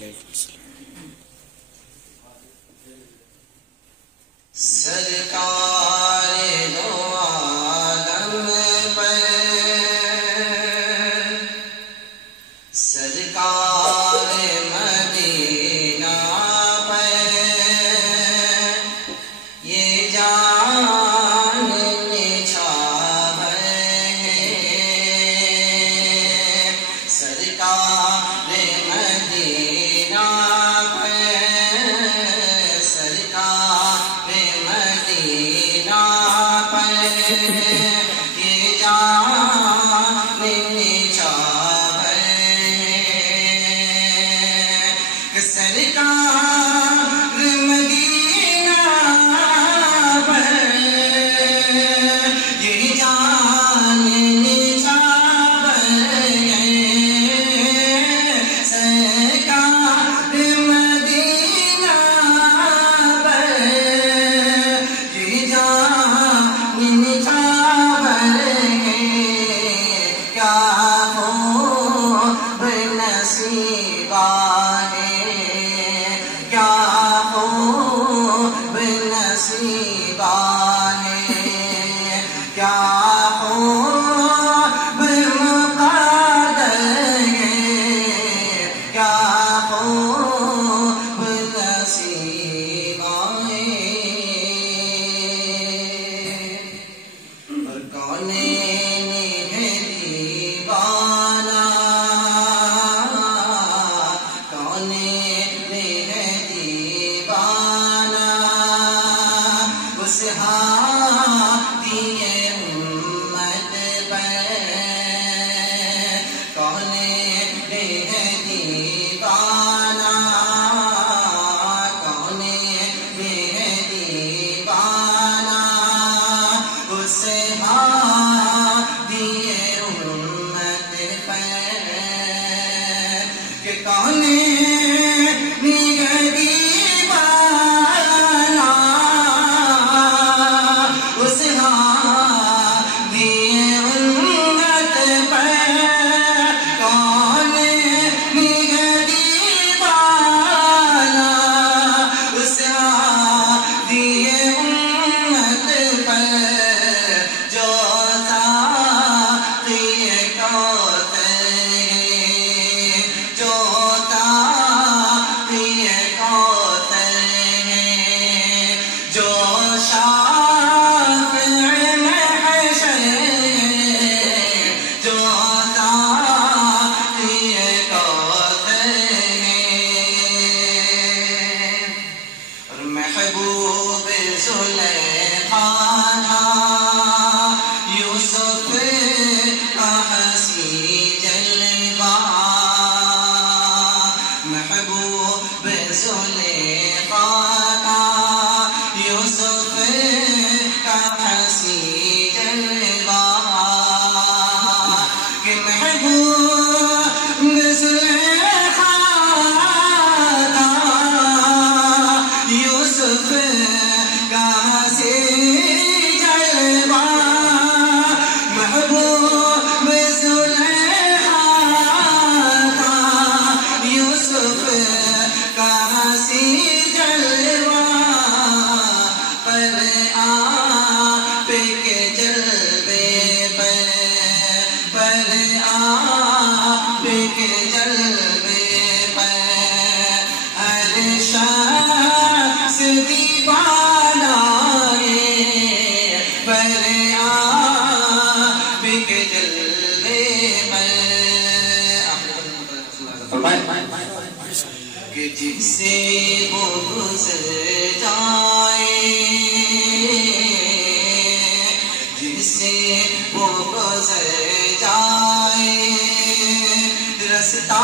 وعلیکم السلام. سرکار دو عالم پر سرکار مدینہ پر یہ جان نچھاور ہے. سرکار مدینہ پر سرکار مدینہ پر یہ جان نچھاور ہے. سرکار مدینہ پر یہ جان نچھاور ہے. سرکار مدینہ پر یہ جان نچھاور ہے. کیا ہو بنصیبہ ہے کیا ہو بنصیبہ ہے کیا ہو بمقدر ہے کیا ہو بنصیبہ ہے. اور کونین ہے دیوانہ کونین ہے دیوانہ اس ہادی امت پر. کونین ہے دیوانہ کونین ہے دیوانہ اس ہادی امت پر. کہ کون ہے دیوانہ اس ہادی امت پر. کون ہے دیوانہ اس ہادی امت پر. جو ساقی کوثر ہے جو ساقی کوثر ہے جو شافع محشر ہے جو ساقی کوثر ہے. اور محبوب زلیخا تھا یوسف کا حسین جلوہ. محبوب زلیخا تھا یوسف کا حسین جلوہ. کہ محبوب زلیخا تھا یوسف کا حسین جلوہ. محبوب زلیخا تھا یوسف کا حسین جلوہ. پر آپ کے جلوے پر آپ کے جلوے پر ہر شخص دیوانہ ہے. پر آپ کے جلوے پر کہ جس سے وہ گزر جائے جس سے وہ گزر جائے رستہ